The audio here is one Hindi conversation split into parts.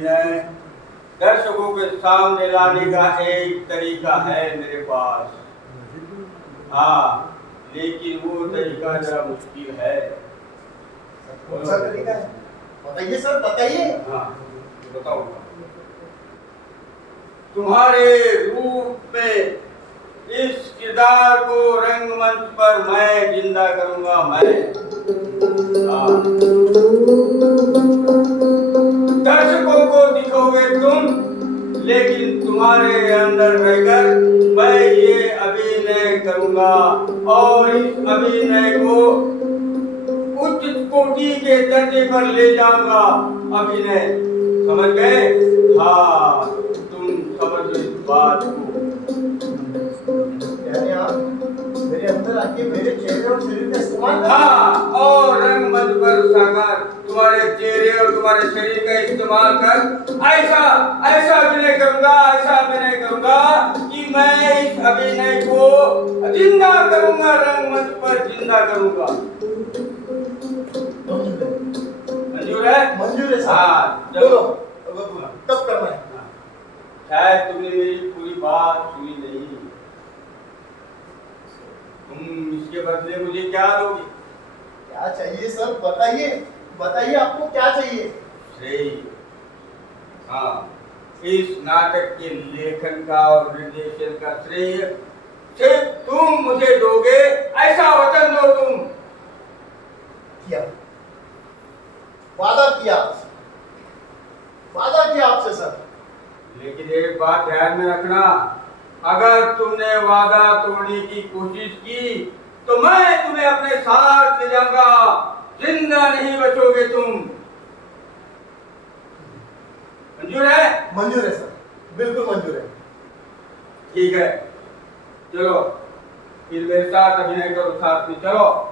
अभिनय दर्शकों के सामने लाने का एक तरीका है मेरे पास। हाँ, लेकिन वो तरीका जरा मुश्किल है। कौन सा तरीका है? बताइए सर, बताइए। हाँ, बताऊंगा। तुम्हारे रूप में इस किरदार को रंगमंच पर मैं जिंदा करूंगा। मैं दर्शकों को दिखोगे तुम, लेकिन तुम्हारे अंदर रहकर मैं ये अभिनय करूंगा और इस अभिनय को उच्च कोटि के दर्जे पर ले जाऊंगा। अभिनय, समझ गए? हाँ, तुम समझ लो इस बात को। यानी आप मेरे अंदर आके मेरे चेहरे और शरीर का इस्तेमाल कर। हाँ, और रंगमंच पर साकार तुम्हारे चेहरे और तुम्हारे शरीर का इस्तेमाल कर ऐसा ऐसा अभिनय करूंगा, ऐसा अभिनय करूंगा कि मैं इस अभिनय को जिंदा करूंगा, रंगमंच पर जिंदा करूंगा। मंजूर है? मंजूर है सर। हाँ, बोलो कब करना है? शायद तुमने मेरी पूरी बात सुनी नहीं। तुम इसके बदले मुझे क्या दोगे? क्या चाहिए सर, बताइए बताइए, आपको क्या चाहिए? श्रेय। हाँ, इस नाटक के लेखन का और निर्देशन का श्रेय सिर्फ तुम मुझे दोगे, ऐसा वचन दो तुम। किया, वादा किया, वादा किया आपसे सर। लेकिन एक बात ध्यान में रखना, अगर तुमने वादा तोड़ने की कोशिश की तो मैं तुम्हें अपने साथ ले जाऊंगा, जिंदा नहीं बचोगे तुम। मंजूर है? मंजूर है सर, बिल्कुल मंजूर है। ठीक है, चलो फिर मेरे साथ अभिनय करो, साथ में चलो।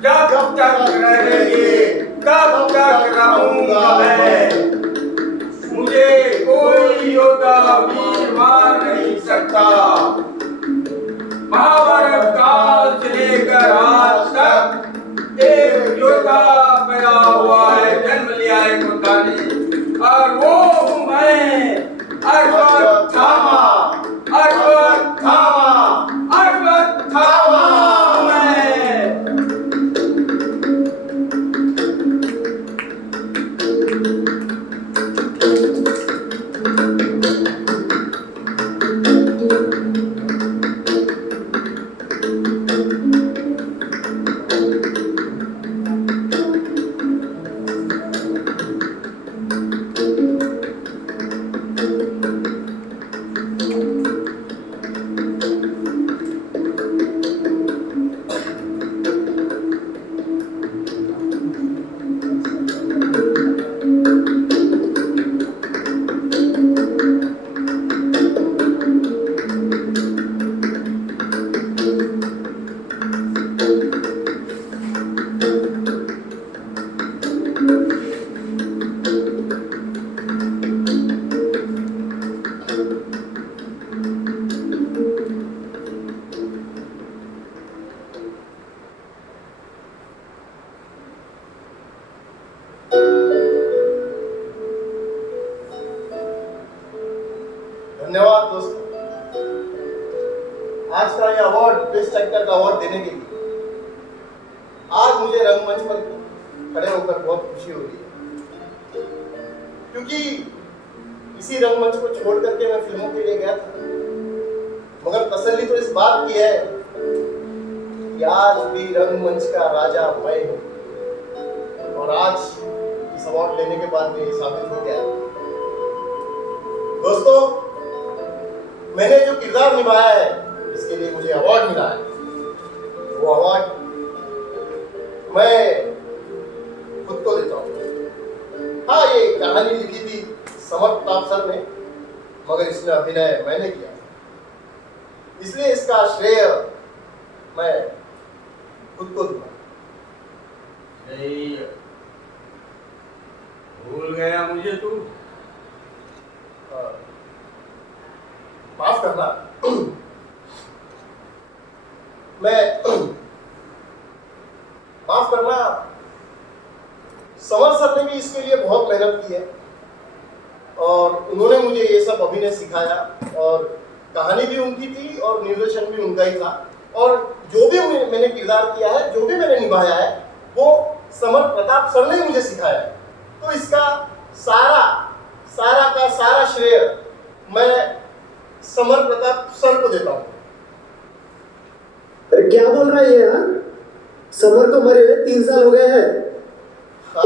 जब तक रहेंगे तब तक रहूंगा मैं। मुझे कोई योद्धा वीर मार नहीं सकता। महाभारत काल से लेकर आज तक एक योद्धा पैदा हुआ है, जन्म लिया है योद्धा ने, और वो हूँ मैं, अश्वत्थामा। अश्वत्थामा, अश्वत्थामा मैं। धन्यवाद दोस्तों, आज का ये अवार्ड बेस्ट एक्टर का अवार्ड देने के लिए आज मुझे रंगमंच पर खड़े होकर बहुत खुशी हो रही है, क्योंकि इसी रंगमंच को छोड़ करके मैं फिल्मों के लिए गया था, मगर तसल्ली तो इस बात की है कि आज भी रंगमंच का राजा मैं हूँ, और आज इस अवार्ड लेने के बाद में ये साबित हो गया है। दोस्तों, मैंने जो किरदार निभाया है, इसके लिए मुझे अवार्ड मिला है, वो अवार्ड मैं खुद को देता हूँ। हाँ, ये कहानी लिखी थी समर्थ प्रताप सर ने, मगर इसमें अभिनय मैंने किया, इसलिए इसका श्रेय मैं खुद को दूंगा। भूल गया मुझे तू? माफ करना। मैं माफ करना। समर सर ने भी इसके लिए बहुत मेहनत की है और उन्होंने मुझे ये सब अभिनय सिखाया और कहानी भी उनकी थी और निर्देशन भी उनका ही था और जो भी मैंने किरदार किया है, जो भी मैंने निभाया है, वो समर प्रताप सर ने मुझे सिखाया है। तो इसका सारा का सारा श्रेय मैं समर प्रताप सर को देता हूँ। अरे क्या बोल रहा है ये? हाँ, समर को मरे हुए 3 साल हो गए हैं। हाँ,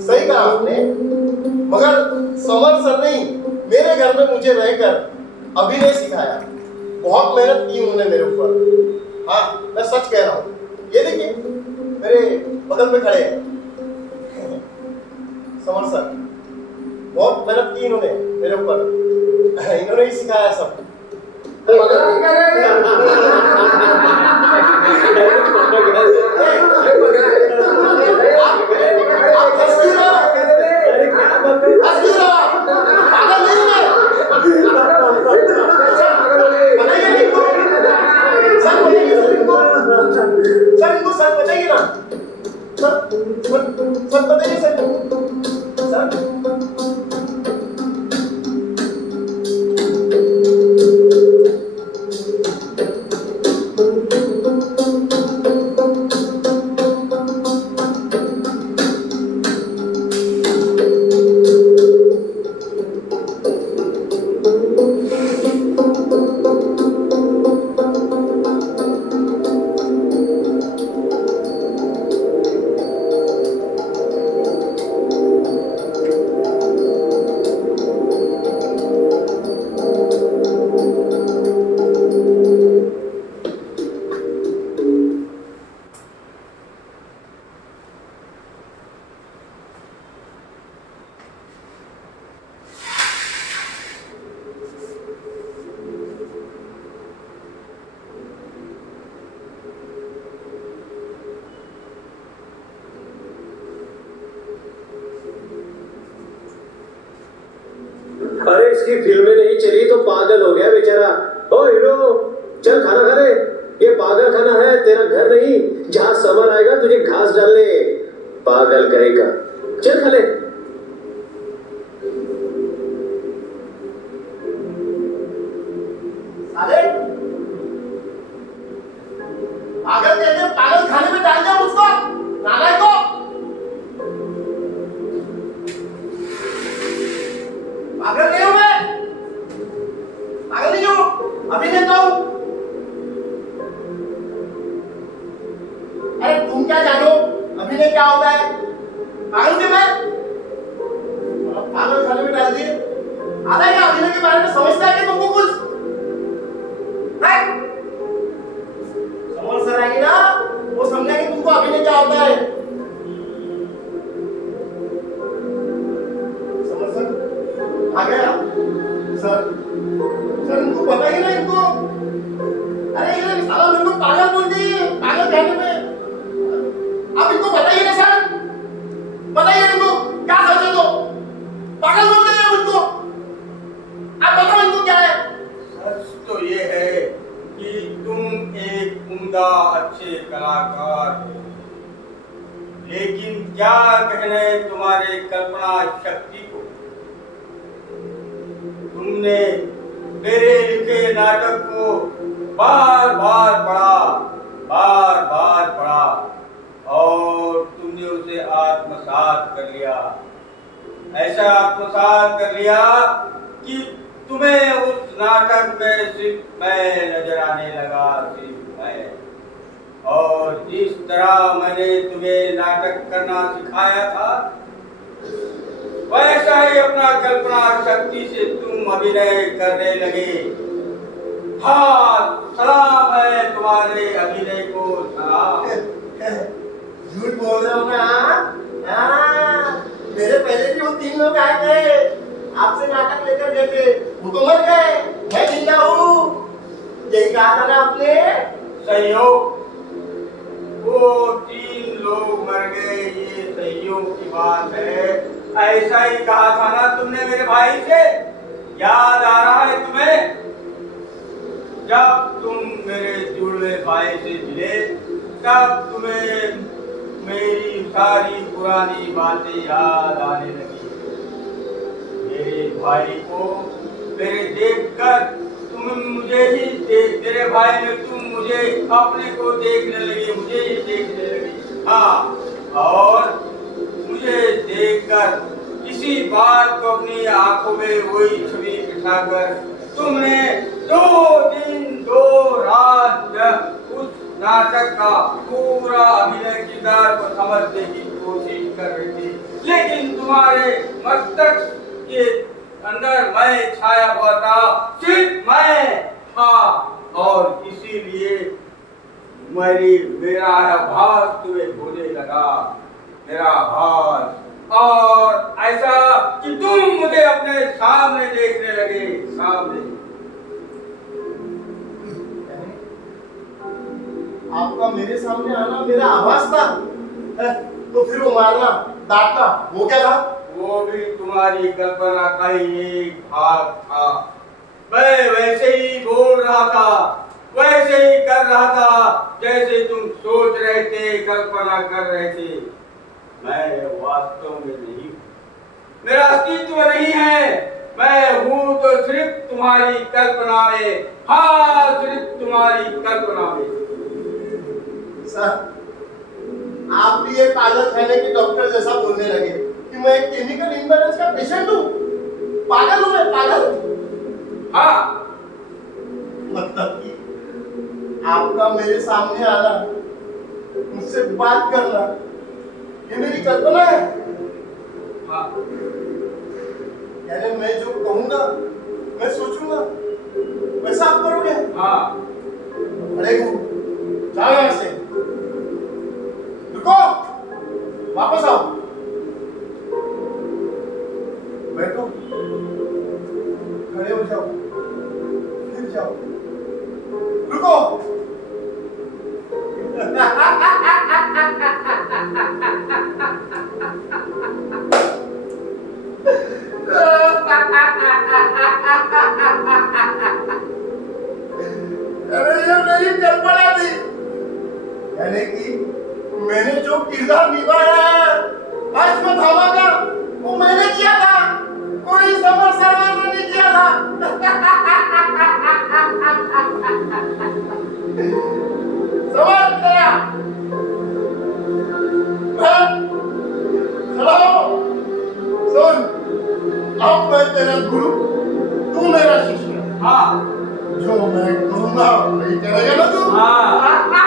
सही कहा आपने, मगर समर सर ने मेरे घर में मुझे रहकर अभिनय सिखाया। बहुत मेहनत की उन्होंने मेरे ऊपर। हाँ, मैं सच कह रहा हूँ। ये देखिए मेरे बगल में खड़े हैं समर सर। बहुत मेहनत की इन्होंने मेरे ऊपर। इन्होंने ही सिखाया सब। सर इनको सर बताइए ना। सर बताइए सर। अरे इसकी फिल्में नहीं चली तो पागल हो गया बेचारा। ओ हीरो, चल खाना खा ले। ये पागल खाना है, तेरा घर नहीं जहाँ समर आएगा तुझे घास डालने। पागल कहेगा, चल खा ले। अरे पागल कहते, पागल खाने में डाल दिया मुझको, नालायक को। पागल नहीं हूं मैं, पागल नहीं हूं, अभिनेता हूं। अरे तुम क्या जानो अभिनय क्या होता है? पागल हूं मैं? पागल खाने में डाल दिए। आता है क्या अभिनय के बारे में? समझता है कि तुमको कुछ? समर सर आएंगे ना, वो समझेंगे तुमको अभिनय क्या होता है। समर सर आ गया। सर इनको पता ही नहीं इनको। अरे ये साला मेरे को पागल बोलते हैं, पागल कहने में। अब इनको बताइए ना सर, बताइए इनको क्या सोचे तो पागल बोलते हैं मुझको। आप बताओ इनको क्या है? सच तो ये है कि तुम एक उम्दा अच्छे कलाकार हो, लेकिन क्या कहने तुम्हारे कल्पना शक्ति को। तुमने मेरे लिखे नाटक को बार बार पढ़ा और तुमने उसे आत्मसात कर लिया। ऐसा आत्मसात कर लिया कि तुम्हें उस नाटक में सिर्फ मैं नजर आने लगा, सिर्फ मैं। और जिस तरह मैंने तुम्हें नाटक करना सिखाया था, वैसा ही अपना कल्पना शक्ति से तुम अभिनय करने लगे। हाँ, सलाम है तुम्हारे अभिनय को, सलाम। झूठ बोल रहे हो ना? मेरे पहले भी वो 3 लोग आए थे, आपसे नाटक लेकर गए थे, वो तो मर गए, मैं जिंदा हूँ। यही कहा था ना आपने? सहयोग, वो 3 लोग मर गए, ये सहयोग सदियों की बात है, ऐसा ही कहा था ना तुमने मेरे भाई से? याद आ रहा है तुम्हें? जब तुम मेरे जुड़वे भाई से मिले तब तुम्हें मेरी सारी पुरानी बातें याद आने लगी। मेरे भाई को मेरे देखकर तुम मुझे ही देख, मेरे भाई में तुम मुझे अपने को देखने लगे, मुझे ही देखने लगे। हाँ, और मुझे देखकर इसी बात को अपनी आंखों में वही छवि बिठाकर तुमने 2 दिन 2 रात उस नाटक का पूरा अभिनय किरदार को समझने की कोशिश कर रही थी, लेकिन तुम्हारे मस्तक के अंदर मैं छाया हुआ था, सिर्फ मैं था, और इसीलिए मेरा आभास तुम्हें होने लगा, मेरा आभास, और ऐसा कि तुम मुझे अपने सामने देखने लगे, सामने। आपका मेरे सामने आना मेरा आभास था? तो फिर वो मारना, डांटना, वो क्या था? वो भी तुम्हारी कल्पना का ही एक भाग था। मैं वैसे ही बोल रहा था, वैसे ही कर रहा था जैसे तुम सोच रहे थे, कल्पना कर रहे थे। मैं वास्तव में नहीं, मेरा अस्तित्व नहीं है, मैं हूँ तो सिर्फ तुम्हारी कल्पना में। हाँ, सिर्फ तुम्हारी कल्पना में। सर, आप भी ये पागल खाने के डॉक्टर जैसा बोलने लगे कि मैं एक केमिकल इम्बैलेंस का पेशेंट हूँ। पागल हूँ मैं, पागल। हाँ, मतलब कि आपका मेरे सामने आना, मुझसे बात करना, ये मेरी कल्पना है। हाँ, यानी मैं जो कहूँगा, मैं सोचूंगा, वैसा आप करोगे? हाँ। अरे जाओ यहाँ से, रुको, वापस आओ, बैठो, खड़े हो जाओ, फिर जाओ, रुको। अरे ये मेरी कल्पना थी, यानी कि मैंने जो किरदार निभाया है अश्वत्थामा का, वो मैंने किया था, कोई समर सरवर ने नहीं किया था। समझ गया? खड़ा हो, सुन, अब मैं तेरा गुरु, तू मेरा शिष्य। हाँ, जो मैं कहूँगा वही करेगा ना तू? हाँ।